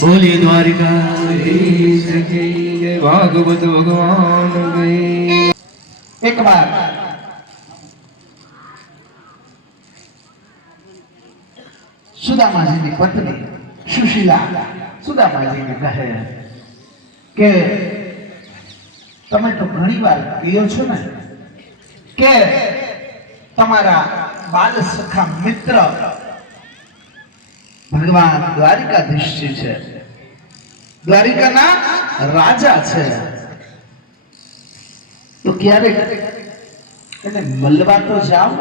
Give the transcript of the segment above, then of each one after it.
બોલી દ્વારિકા ભાગવત ભગવાન એક બાર સુદામાજીની પત્ની સુશીલા સુદામાજીને કહે કે તમે તો ઘણી વાર કહ્યો છો ને કે તમારા બાલ સખા મિત્ર ભગવાન દ્વારિકાધીશ છે, દ્વારિકાના રાજા છે, તો ક્યારેક એને મળવા તો જાઓ.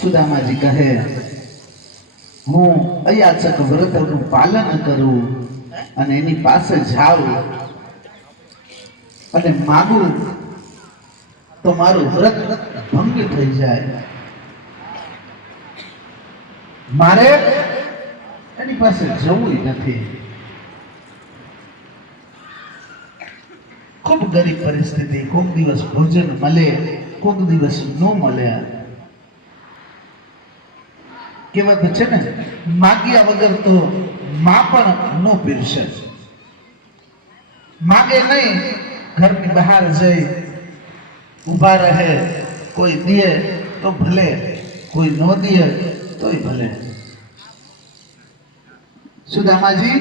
સુદામાજી કહે હું અયાચક વ્રતનું પાલન કરું અને એની પાસે જાઉં અને માગું તો મારું વ્રત ભંગ થઈ જાય. મારે એની પાસે જવું નથી. ખૂબ ગરીબ પરિસ્થિતિ, કોક દિવસ ભોજન મળે, કોક દિવસ ન મળે. કહેવત છે ને, માગ્યા વગર તો માં પણ ન પીરશે. માગે નહીં, ઘરની બહાર જઈ ઉભા રહે, કોઈ દે તો ભલે, કોઈ ન દે તોય ભલે. સુદામાજી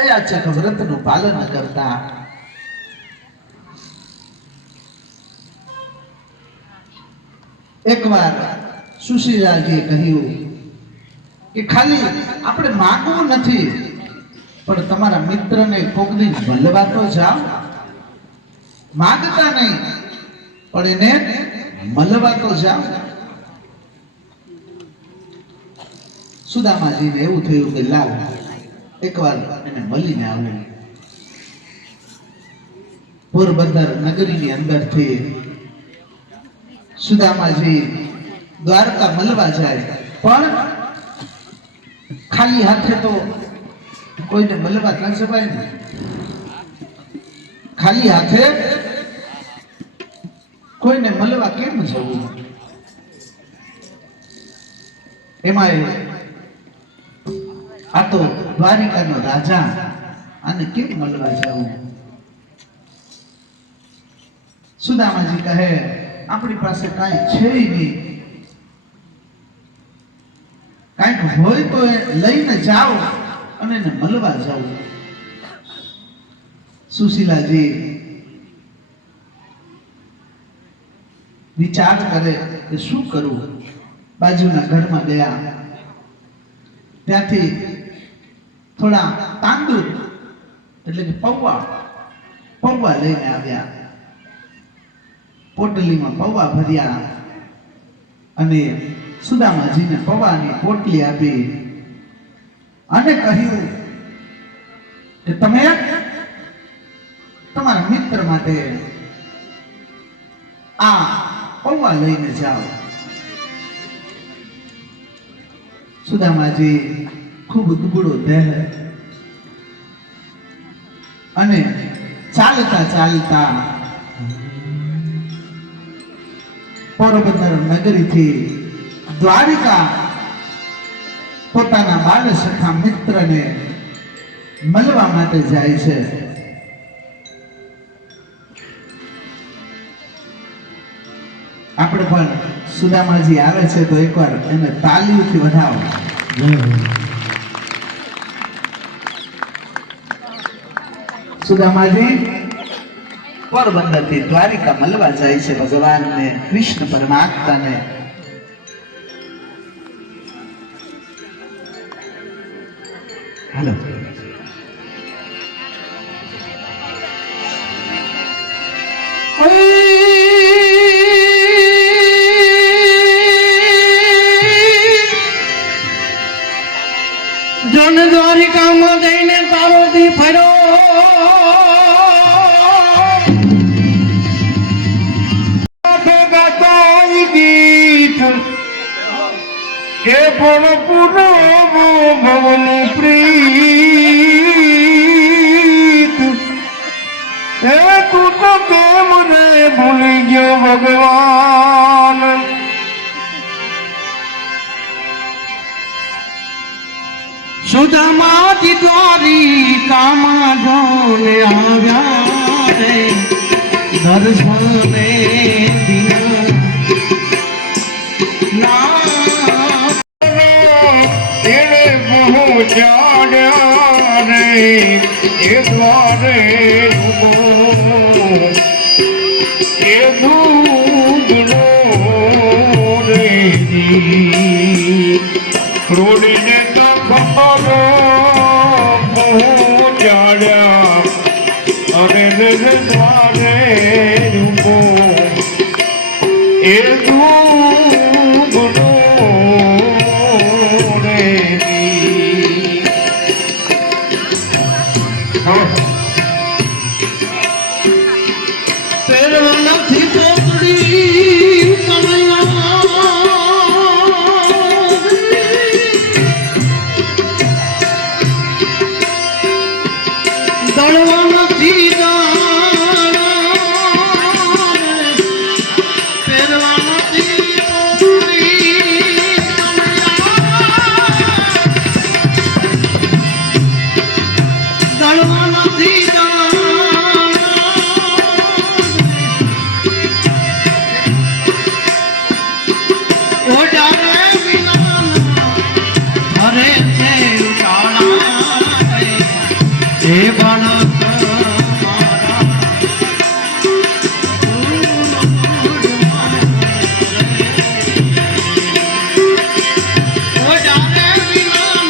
અયાચક વ્રતનું પાલન કરતા. એકવાર સુશીલાજીએ કહ્યું કે ખાલી આપણે માંગવું નથી, પણ તમારા મિત્રને કોક દી મળવા તો જાઓ. માંગતા નહીં, પણ એને મળવા તો જાઓ. સુદામાજીને એવું થયું કે લાવ એકવાર એને મળીને આવું. પોરબંદર નગરીની અંદરથી સુદામાજી દ્વારકા મળવા જાય, પણ ખાલી હાથે તો કોઈને મળવા ન જવાય ને. ખાલી હાથે કોઈને મળવા કેમ જવું? એમાં આ તો દ્વારિકાનો રાજા, આને કેમ મળવા જવું? સુદામાજી કહે આપણી પાસે કાંઈ છે નહીં, કાંઈક હોય તો એ લઈને જાઓ અને એને મળવા જાઓ. સુશીલાજી વિચાર કરે કે શું કરું. બાજુના ઘરમાં ગયા, ત્યાંથી થોડા તાંદૂળ એટલે કે પૌવા લઈને આવ્યા. પોટલીમાં પૌવા ભર્યા અને સુદામાજીને પૌવાની પોટલી આપી અને કહ્યું કે તમે તમારા મિત્ર માટે આ પૌવા લઈને જાઓ. સુદામાજી ખૂબ દુબળો દેહ અને ચાલતા ચાલતા પોરબંદર નગરીથી દ્વારિકા પોતાના બાળ સખા મિત્રને મળવા માટે જાય છે. આપણે પણ સુદામાજી આવે છે તો એકવાર એને તાલીઓથી વધાવો. સુદામાજી પોરબંદરથી દ્વારિકા મળવા જાય છે ભગવાનને, કૃષ્ણ પરમાત્માને. હાલો જન દ્વારિકામાં જઈને પાર્વતી ફર્યો, ગીત કે પણ પૂરો ભવની પ્રીત તું તો કેમ રે ભૂલી ગયો ભગવાન સુદામાથી દ્વારિકામાં જોને આવ્યા રે દર્શને દિના એને પહોંચાડ્યા રે એ દ્વારે એ દૂધનો રે રોડીને તો ખબર પહોંચાડ્યા અને દ્વારે રૂપો એ દૂધનો રે પેરવા નથી પોતડી દળવા નથી પેરવા નથી દળવા નથી હરે છે ઉટાળા હે બાળક મારા ઓ જાને વિના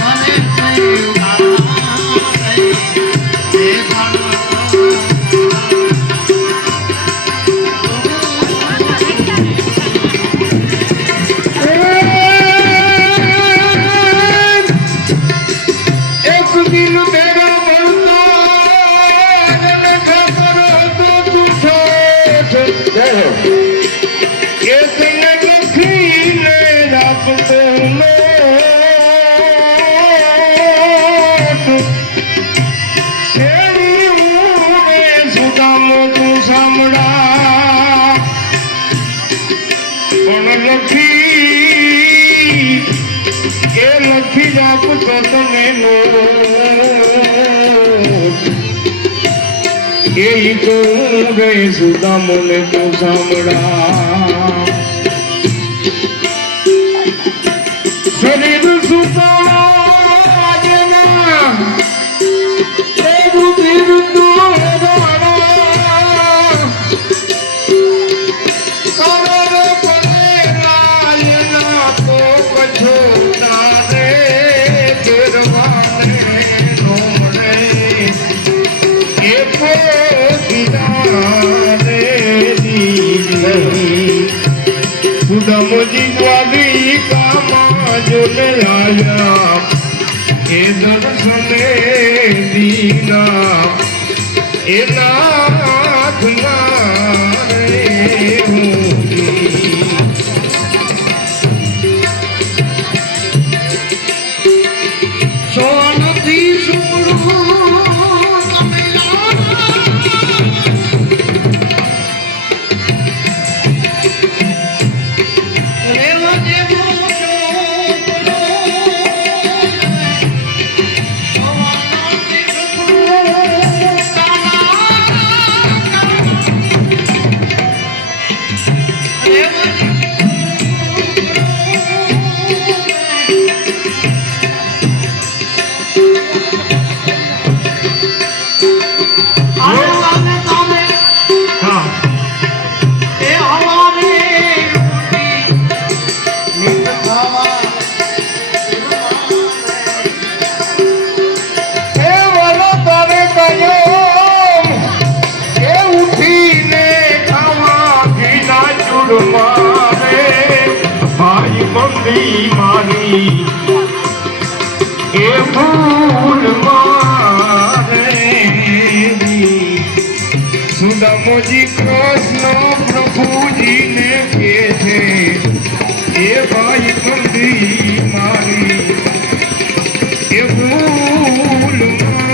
હરે છે ઉટાળા હે બાળક એક દિન તેરા મળતો અને ખબર તો તું એ તને લખીને રાખતો એની ઉમે સુદામ તું સાંભળા પણ લખી એ લખી રાખતો તને એ તો રે સુદામને તું સાંભળા શરીર સુદામા એવું દીધું કરોડ પડેલા એના તો કછો તારે ફેરવાને નો મળે એ પોતીનારે દીધી સુદામજી દ્વારિકામાં જોને આવ્યા એ દર્શને દીના એ નાથના રે સોનથી સુપડું રેવા દેવો ભાઈ બંદી મારી એ ભૂલ મારે સુદામજી કૃષ્ણ પ્રભુજીને કહે છે એ ભાઈ બંદી મારી એ ભૂલ મારે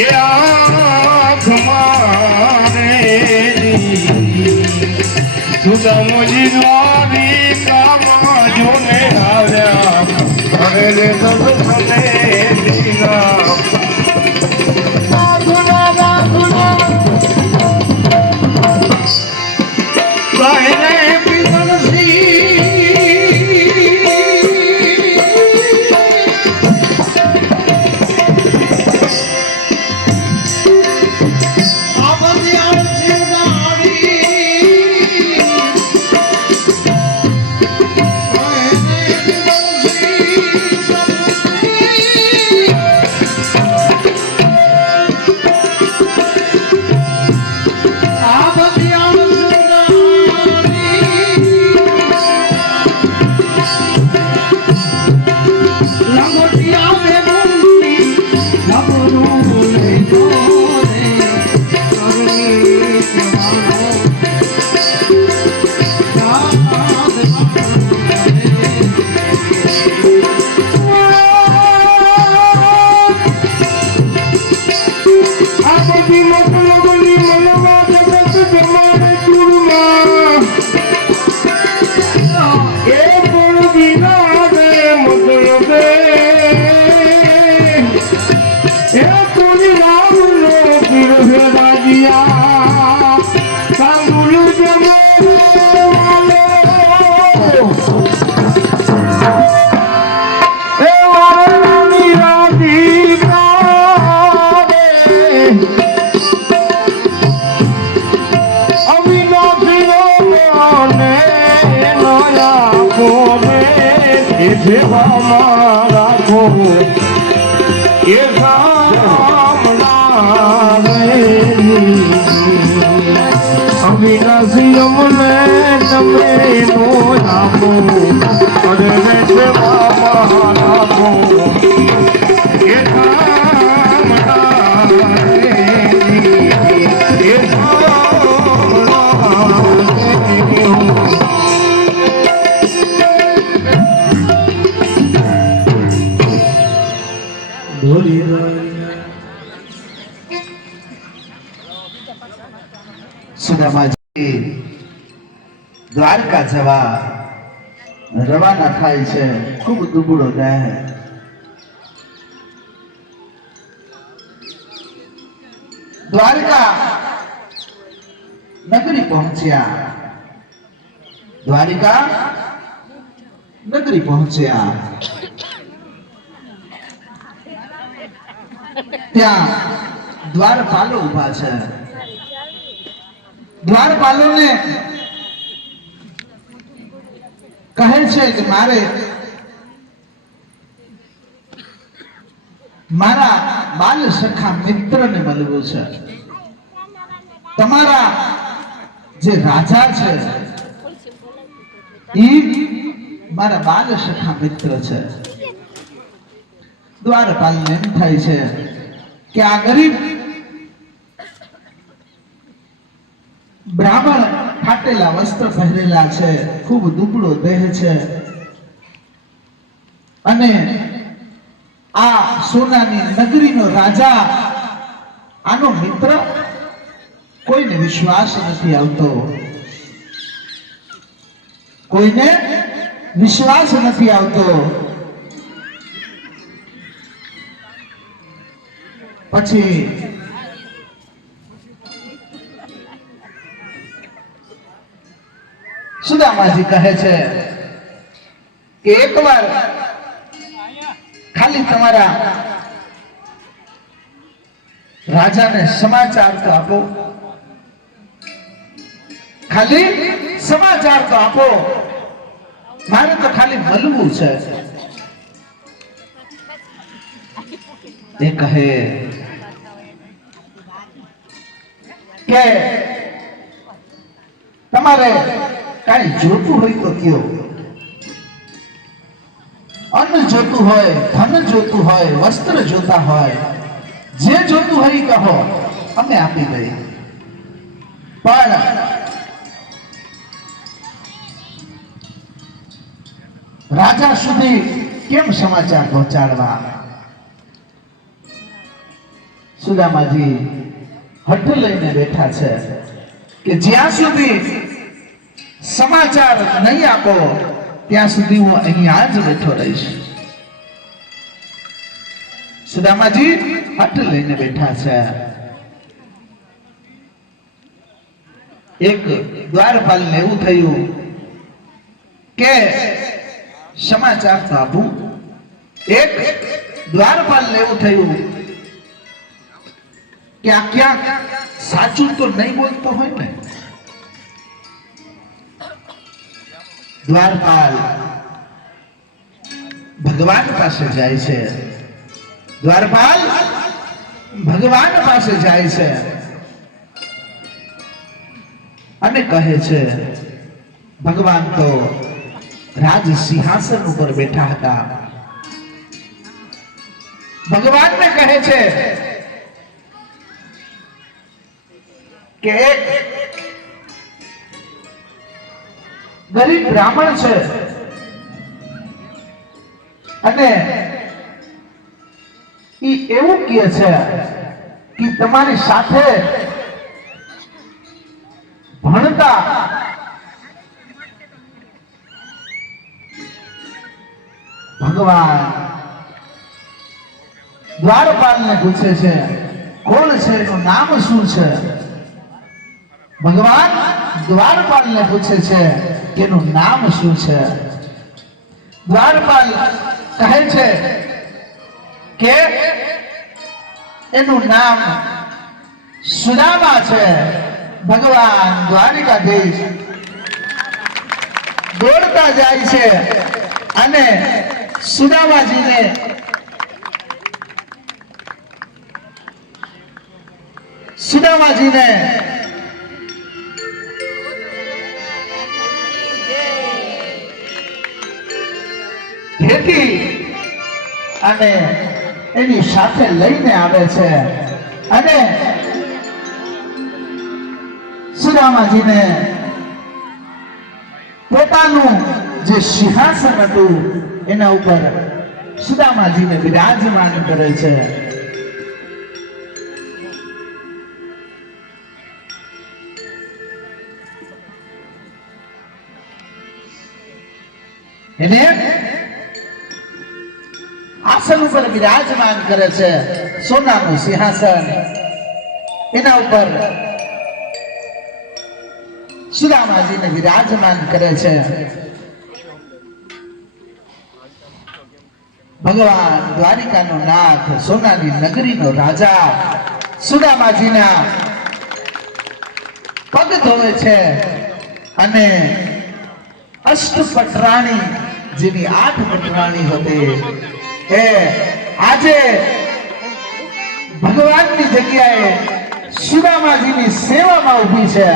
એ આંખમાં સુદામોજી દ્વારિકામાં જોને આવ્યા અરે રે સસને દીના અવિનાશી અમને તમે નો આપો અરે રે સેવામાં રાખો એ સુદામાજી દ્વારકા જવા રવાના થાય છે. ખૂબ દુબળો દેહ, દ્વારકા નગરી પહોંચ્યા. દ્વારિકા નગરી પહોંચ્યા. ત્યાં દ્વારપાલો ઉભા છે. દ્વારપાલોને કહે છે કે મારે મારા બાલ સખા મિત્રને મળવું છે. તમારા જે રાજા છે એ મારા બાલ સખા મિત્ર છે. દ્વારપાલને એમ થાય છે કે આ ગરીબ બ્રાહ્મણ ફાટેલા વસ્ત્ર પહેરેલા છે, ખૂબ દુબળો દેહ છે, અને આ સોનાની નગરીનો રાજા આનો મિત્ર. કોઈને વિશ્વાસ નથી આવતો, કોઈને વિશ્વાસ નથી આવતો. પછી સુદામાજી કહે છે કે એકવાર ખાલી તમારા રાજાને સમાચાર તો આપો, ખાલી સમાચાર તો આપો, મારે તો ખાલી મળવું છે. એ કહે કે તમારે કાંઈ જોતું હોય તો કયો, અન્ન જોતું હોય, ધન જોતું હોય, વસ્ત્ર જોતા હોય, જે જોતું હોય એ કહો, અમે આપી દઈએ. પણ રાજા સુધી કેમ સમાચાર પહોંચાડવા? સુદામાજી હઠ લઈને બેઠા છે કે જ્યાં સુધી સમાચાર નહીં આપો ત્યાં સુધી હું અહીંયા જ બેઠો રહીશ. સુદામાજી હઠ લઈને બેઠા છે. એક દ્વારપાલને એવું થયું કે સમાચાર તો આપું. એક દ્વારપાલને એવું થયું કે આ ક્યાંક સાચું તો નહીં બોલતો હોય ને. દ્વારપાલ ભગવાન પાસે જાય છે. દ્વારપાલ ભગવાન પાસે જાય છે અને કહે છે, ભગવાન તો રાજ સિંહાસન ઉપર બેઠા હતા. ભગવાનને કહે છે કે એક ગરીબ બ્રાહ્મણ છે અને ઈ એવું કહે છે કે તમારી સાથે ભણતા ભગવાન દ્વારપાલને પૂછે છે, કોણ છે, એનું નામ શું છે? ભગવાન દ્વારપાલને પૂછે છે કે એનું નામ શું છે? દ્વારપાલ કહે છે કે એનું નામ સુદામા છે. ભગવાન દ્વારિકાધીશ દોડતા જાય છે અને સુદામાજીને ભેટી અને એની સાથે લઈને આવે છે અને સુદામાજીને પોતાનું જે સિંહાસન હતું એના ઉપર સુદામાજીને વિરાજમાન કરે છે. એને આસન ઉપર વિરાજમાન કરે છે. સોનાનું સિંહાસન, એના ઉપર સુદામાજીને વિરાજમાન કરે છે. ભગવાન દ્વારિકાનો નાથ, સોનાની નગરીનો રાજા સુદામાજીના પગ ધોવે છે અને અષ્ટપટરાણી જેની 8 પટરાણી હતી એ આજે ભગવાનની જગ્યાએ સુદામાજીની સેવામાં ઊભી છે.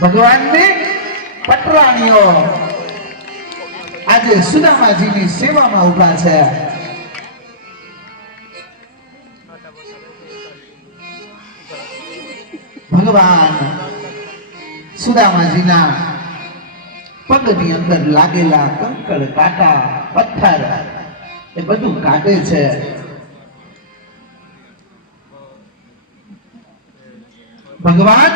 ભગવાનની પટરાણીઓ આજે સુદામાજીની સેવામાં ઊભા છે. ભગવાન સુદામાજીના પગની અંદર લાગેલા કંકર, કાંટા, પથ્થર એ બધું કાઢે છે. ભગવાન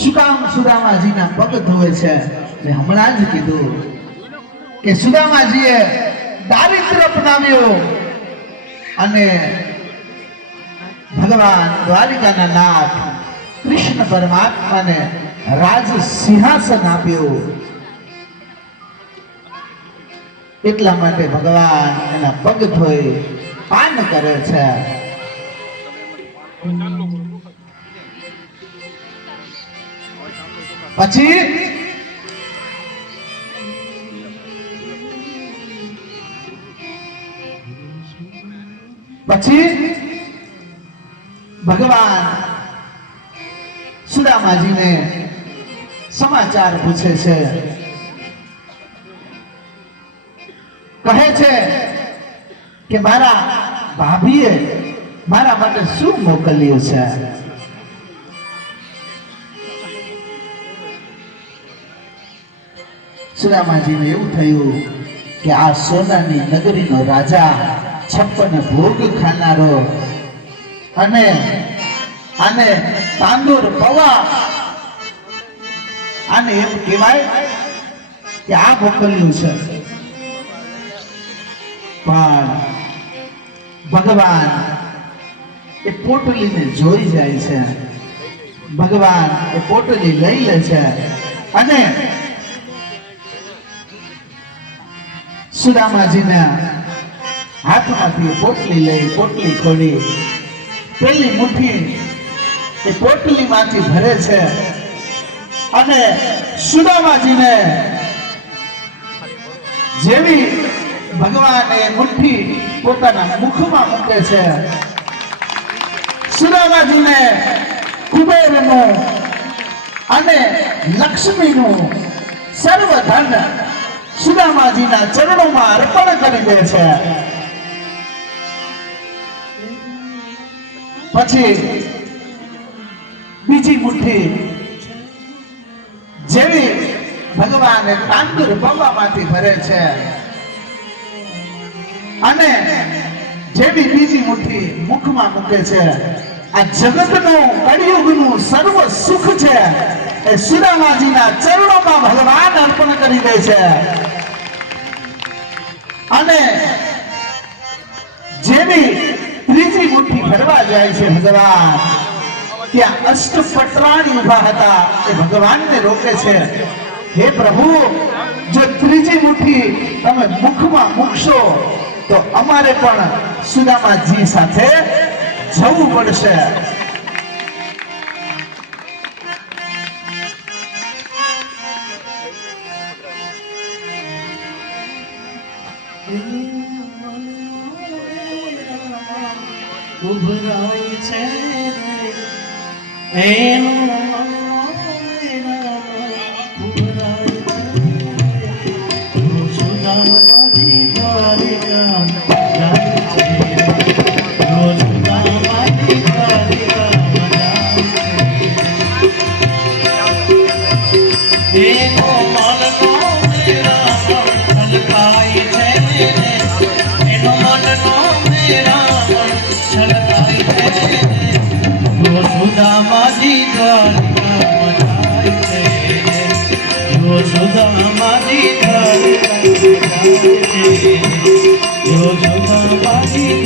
શું કામ સુદામાજીના પગ ધોવે છે? મેં હમણાં જ કીધું કે સુદામાજીએ દારિદ્ર્ય અપનાવ્યો અને ભગવાન દ્વારિકાના નાથ કૃષ્ણ પરમાત્માને રાજ સિંહાસન આપ્યું. એટલા માટે ભગવાન એના પગ ધોઈ પાન કરે છે. પછી ભગવાન સુદામાજીને સમાચાર પૂછે છે. કહે છે કે મારા ભાભીએ મારા માટે શું મોકલ્યું છે? સુદામાજીને એવું થયું કે આ સોનાની નગરીનો રાજા 56 ભોગ ખાનારો અને આને તાંદુર પવા આને એમ કહેવાય કે આ મોકલ્યું છે. પણ ભગવાન એ પોટલીને જોઈ જાય છે. ભગવાન એ પોટલી લઈ લે છે અને સુદામાજીના હાથમાંથી પોટલી લઈ પોટલી ખોલી પેલી મુઠ્ઠી એ પોટલીમાંથી ભરે છે અને સુદામાજીને જેવી ભગવાન એ મુઠ્ઠી પોતાના મુખમાં મૂકે છે, સુદામાજીને કુબેરનું અને લક્ષ્મીનું સર્વ ધન સુદામાજીના ચરણોમાં અર્પણ કરી દે છે. પછી બીજી મુઠ્ઠી જેવી ભગવાને તાંદુર પવામાંથી ભરે છે અને જેવી બીજી મુઠ્ઠી મુખમાં મૂકે છે, આ જગતનું કળિયુગનું સર્વ સુખ છે એ સુદામાજીના ચરણોમાં ભગવાન અર્પણ કરી દે છે. અને જેવી ત્રીજી મુઠ્ઠી ભરવા જાય છે ભગવાન, ત્યાં અષ્ટપટરાણી ઉભા હતા એ ભગવાનને રોકે છે, હે પ્રભુ, જો ત્રીજી મુઠ્ઠી તમે મુખમાં મૂકશો તો અમારે પણ સુદામાજી સાથે જવું પડશે. ઉભરાય છે એનું સુદામાજી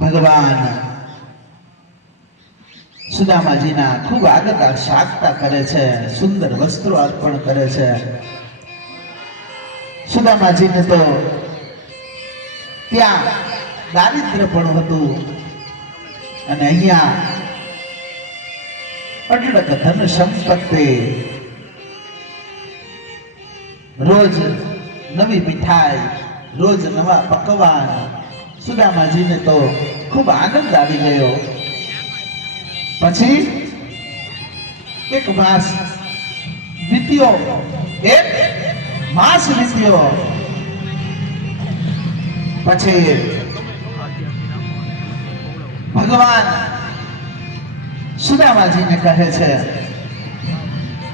ભગવાન સુદામાજીના ખૂબ આગતા શાકતા કરે છે, સુંદર વસ્ત્રો અર્પણ કરે છે. સુદામાજીને તો ત્યાં દારિદ્ર્ય પણ હતું અને અહીંયા અઢળક ધન સંપત્તિ, રોજ નવી મીઠાઈ, રોજ નવા પકવાન. સુદામાજીને તો ખૂબ આનંદ આવી ગયો. પછી એક માસ વીત્યો, એક માસ વીત્યો. પછી ભગવાન સુદામાજીને કહે છે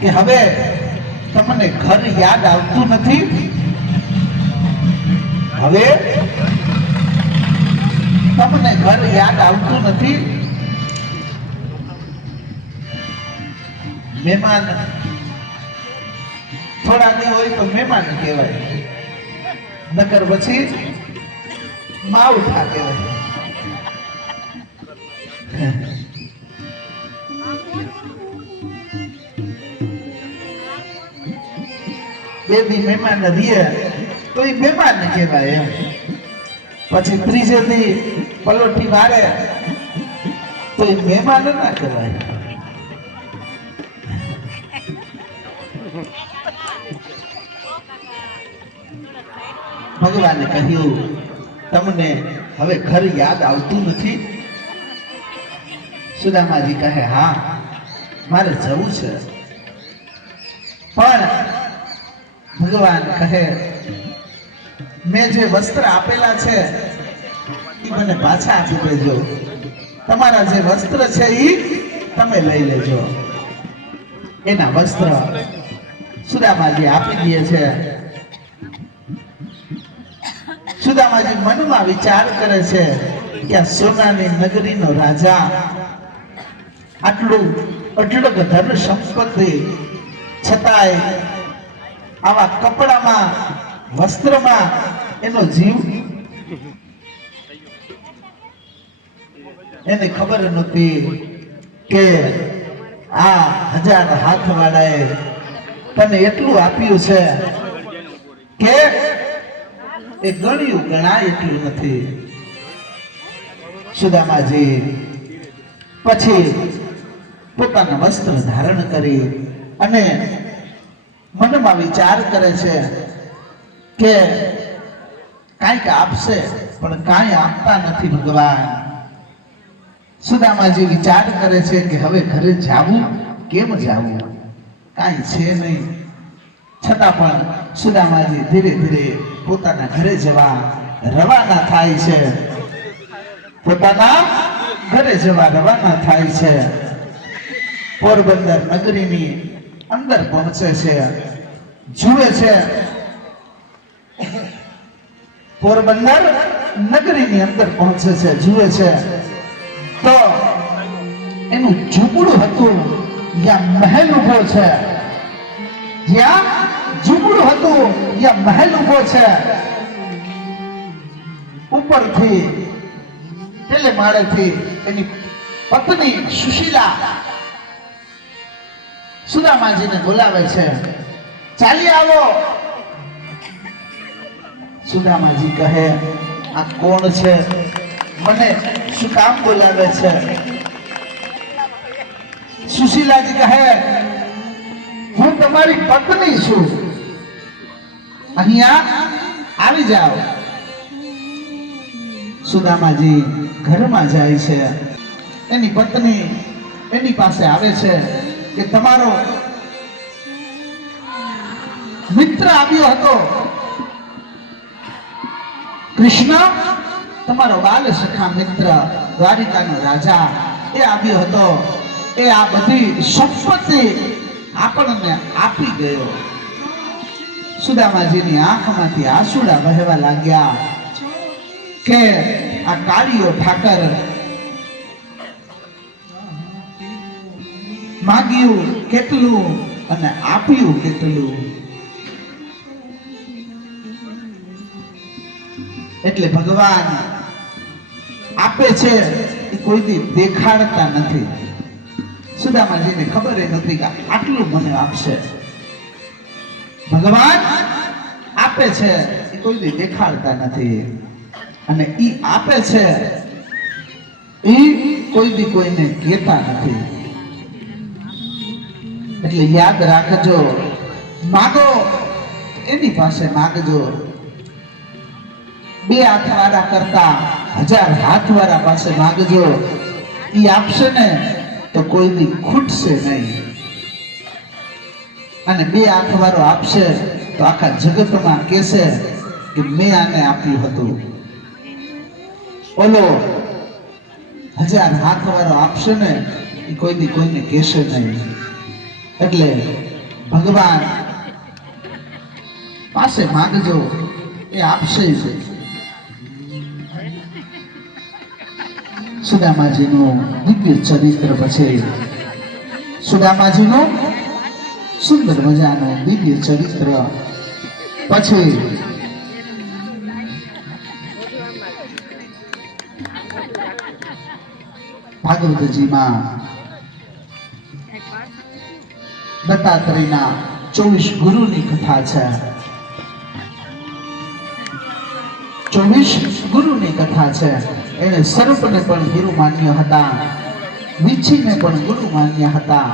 કે હવે તમને ઘર યાદ આવતું નથી? હવે તમને ઘર યાદ આવતું નથી? મહેમાન થોડા નહીં હોય તો મહેમાન કહેવાય, નકર પછી માવઠા કહેવાય. બે દી મહેમાન રીએ તો એ મહેમાન કહેવાય એમ. પછી ત્રીજે દી પલોઠી મારે તો એ મહેમાન ના કહેવાય. ભગવાને કહ્યું, તમને હવે ઘર યાદ આવતું નથી? સુદામાજી કહે, હા, મારે જવું છે. પણ ભગવાન કહે, મેં જે વસ્ત્ર આપેલા છે એ મને પાછા આપી દેજો. તમારા જે વસ્ત્ર છે એ તમે તમે લઈ લેજો. એના વસ્ત્ર સુદામાજી આપી દે છે. સુદામાજી મનમાં વિચાર કરે છે કે આ સોનાની નગરીનો રાજા આટલું અઢળક ધન સંપત્તિ છતાંય આવા કપડામાં વસ્ત્રમાં એનો જીવ, એને ખબર નહોતી કે આ 1000 હાથવાળાએ તને એટલું આપ્યું છે કે એ ગણ્યું ગણાય એટલું નથી. સુદામાજી પછી પોતાના વસ્ત્ર ધારણ કરી અને મનમાં વિચાર કરે છે કે કાંઈક આપશે, પણ કાંઈ આપતા નથી ભગવાન. સુદામાજી વિચાર કરે છે કે હવે ઘરે જાવું, કેમ જાવું, કાંઈ છે નહીં. છતાં પણ સુદામાજી ધીરે ધીરે પોતાના ઘરે જવા રવાના થાય છે. પોતાના ઘરે જવા રવાના થાય છે. પોરબંદર નગરીની અંદર પહોંચે છે. જુએ છે પોરબંદર નગરીની અંદર પહોંચે છે. જુએ છે તો એનું ઝૂંપડું હતું, જ્યાં મહેલ ઉભો છે. જ્યાં ઝૂંપડું હતું જ્યાં મહેલ ઉભો છે. ઉપરથી પેલે માળેથી એની પત્ની સુશીલા સુદામાજીને બોલાવે છે, ચાલી આવો. સુદામાજી કહે, આ કોણ છે, મને શું કામ બોલાવે છે? સુશીલાજી કહે, હું તમારી પત્ની છું, અહીંયા આવી જાઓ. સુદામાજી ઘરમાં જાય છે. એની પત્ની એની પાસે આવે છે કે તમારો મિત્ર આવ્યો હતો, કૃષ્ણ, તમારો બાલ સખા મિત્ર દ્વારિકાનો રાજા, એ આવ્યો હતો. એ આ બધી સંપત્તિ આપણને આપી ગયો. સુદામાજીની આંખમાંથી આંસુડા વહેવા લાગ્યા કે આ કાળીઓ ઠાકર માગ્યું કેટલું અને આપ્યું કેટલું. એટલે ભગવાન આપે છે એ કોઈ દી દેખાડતા નથી. સુદામાજીને ખબર નથી કે આટલું મને આપશે. ભગવાન આપે છે એ કોઈ દી દેખાડતા નથી, અને ઈ આપે છે ઈ કોઈ દી કોઈને કહેતા નથી. એટલે યાદ રાખજો, માગો એની પાસે માગજો. 2 હાથવાળા કરતા 1000 હાથવાળા પાસે માગજો. ઈ આપશે ને તો કોઈ દી ખૂટશે નહીં. અને 2 હાથવાળો આપશે તો આખા જગતમાં કહેશે કે મેં આને આપ્યું હતું. ઓલો 1000 હાથવાળો આપશે ને એ કોઈ દી કોઈને કહેશે નહીં. એટલે ભગવાન પાસે માંગજો, એ આપશે જ. સુદામાજીનું દિવ્ય ચરિત્ર પછી સુદામાજીનું સુંદર મજાનું દિવ્ય ચરિત્ર પછી ભાગવતજીમાં દત્તાત્રેયના 24 ગુરુની કથા છે. 24 ગુરુની કથા છે. એને સર્પને પણ ગુરુ માન્ય હતા, વીછીને પણ ગુરુ માન્ય હતા.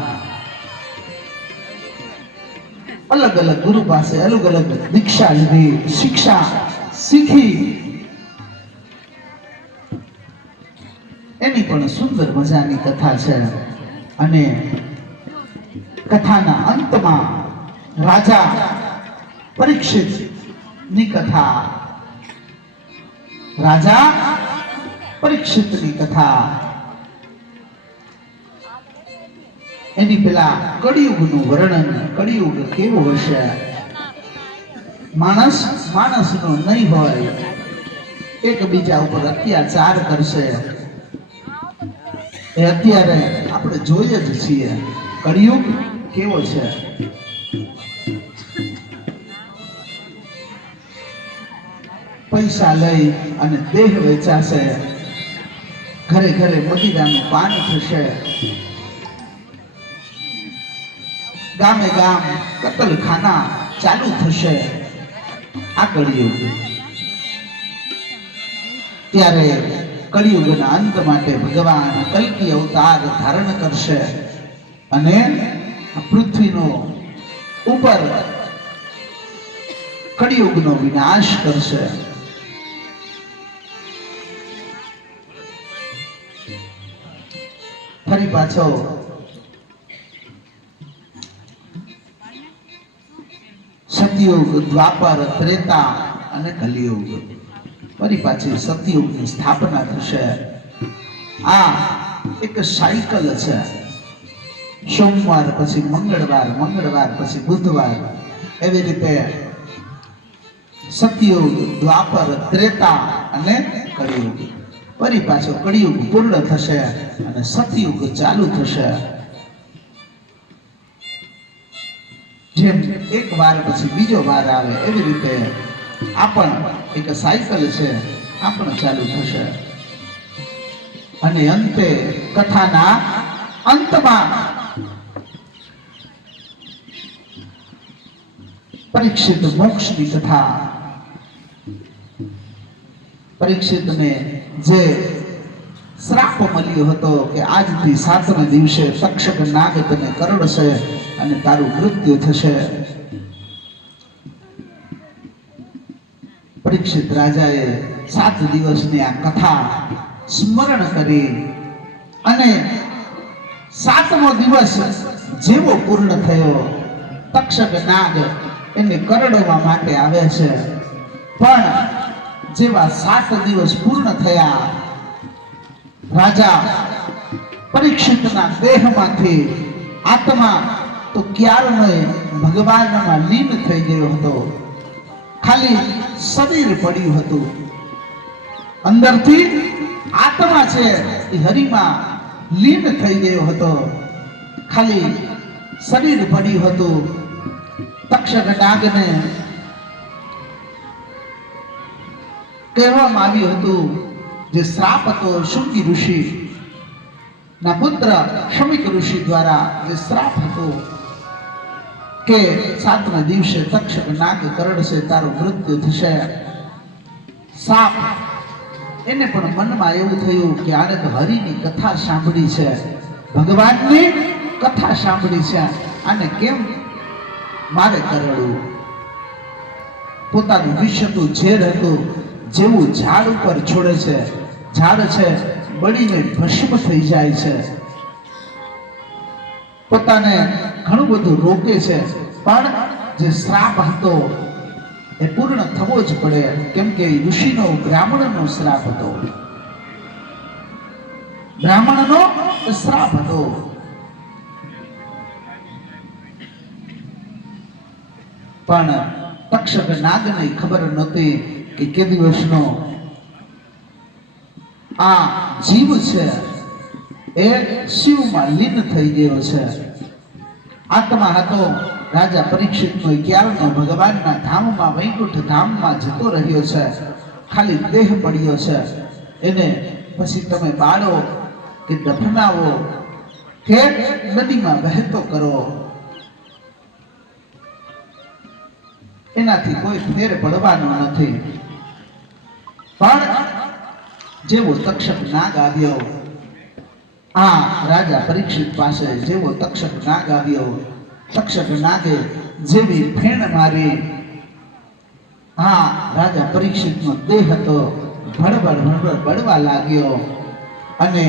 અલગ અલગ ગુરુ પાસે અલગ અલગ દીક્ષા લીધી, શિક્ષા શીખી. એની પણ સુંદર મજાની કથા છે. અને કથાના અંતમાં રાજા પરીક્ષિત ની કથા, રાજા પરીક્ષિતની કથા. એની પેલા કળિયુગનું વર્ણન, કળિયુગ કેવો હશે, માણસ માણસનો નહીં હોય, એકબીજા ઉપર અત્યાચાર કરશે. એ અત્યારે આપણે જોઈએ જ છીએ કળિયુગ કેવો છે. પૈસા લઈ અને દેહ વેચાશે, ઘરે ઘરે મદિરાનું પાન થશે, ગામે ગામ કતલખાના ચાલુ થશે. આ કળિયુગ. ત્યારે કળિયુગના અંત માટે ભગવાન કલ્કી અવતાર ધારણ કરશે અને પૃથ્વીનો ઉપર કળિયુગનો વિનાશ કરશે. ફરી પાછો સતયુગ, દ્વાપર, ત્રેતા અને કલિયુગ. ફરી પાછી સતયુગની સ્થાપના થશે. આ એક સાયકલ છે. સોમવાર પછી મંગળવાર, મંગળવાર પછી બુધવાર, એવી રીતે સતયુગ, દ્વાપર, ત્રેતા અને કળિયુગ. ફરી પાછો કળિયુગ પૂર્ણ થશે અને સતયુગ ચાલુ થશે. જેમ એક વાર પછી બીજો વાર આવે એવી રીતે આ પણ એક સાયકલ છે, આ પણ ચાલુ થશે. અને અંતે કથાના અંતમાં પરીક્ષિત મોક્ષની કથા. પરીક્ષિતને જે શ્રાપ મળ્યો હતો કે આજથી 7મા દિવસે તક્ષક નાગ તને કરડશે અને તારું મૃત્યુ થશે. પરીક્ષિત રાજાએ 7 દિવસની આ કથા સ્મરણ કરી અને 7મો દિવસ જેવો પૂર્ણ થયો, તક્ષક નાગ એને કરડવા માટે આવે છે. પણ જેવા 7 દિવસ પૂર્ણ થયા, રાજા પરીક્ષિતના દેહમાંથી આત્મા તો ક્યારનો ભગવાનમાં લીન થઈ ગયો હતો. ખાલી શરીર પડ્યું હતું. અંદરથી આત્મા છે એ હરિમાં લીન થઈ ગયો હતો. ખાલી શરીર પડ્યું હતું. તક્ષક નાગને કહેવામાં આવ્યું હતું, જે શ્રાપ હતો શુંગી ઋષિ ના પુત્ર શમિક ઋષિ દ્વારા જે શ્રાપ હતો કે 7મા દિવસે તક્ષક નાગ કરડશે, તારું મૃત્યુ થશે. સાપ એને પણ મનમાં એવું થયું કે આને તો હરિની કથા સાંભળી છે, ભગવાનની કથા સાંભળી છે, આને કેમ મારે કરડવું. પોતાનું વિષતું ઝેર હતું જેવું ઝાડ ઉપર છોડે છે, ઝાડ છે બળીને ભસ્મ થઈ જાય છે. પોતાને ઘણું બધું રોકે છે, પણ જે શ્રાપ હતો એ પૂર્ણ થવો જ પડે, કેમ કે ઋષિનો બ્રાહ્મણનો શ્રાપ હતો. બ્રાહ્મણનો શ્રાપ હતો. પણ તક્ષક નાગને ખબર નહોતી કે કે દિવસનો આ જીવ છે એ શિવમાં લીન થઈ ગયો છે. આત્મા હતો રાજા પરીક્ષિતનો ક્યારનો ભગવાનના ધામમાં, વૈકુંઠ ધામમાં જતો રહ્યો છે. ખાલી દેહ પડ્યો છે. એને પછી તમે બાળો કે દફનાવો કે નદીમાં વહેતો કરો, એનાથી કોઈ ફેર પડવાનો નથી. પણ જેવો તક્ષક નાગ આવ્યો આ રાજા પરીક્ષિત પાસે, જેવો તક્ષક નાગ આવ્યો, તક્ષક નાગે જેવી ફેણ મારી, હા રાજા પરીક્ષિતનો દેહ હતો ભડબડ ભડબડ બળવા લાગ્યો. અને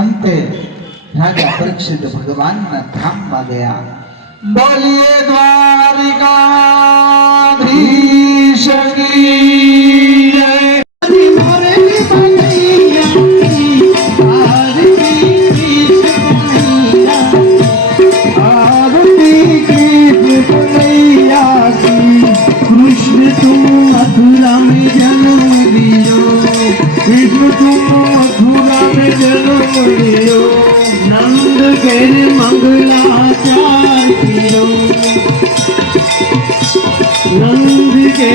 અંતે રાજા પરીક્ષિત ભગવાનના ધામમાં ગયા. બોલીએ દ્વારિકાધીશ કી જય. આરતી નંદ કે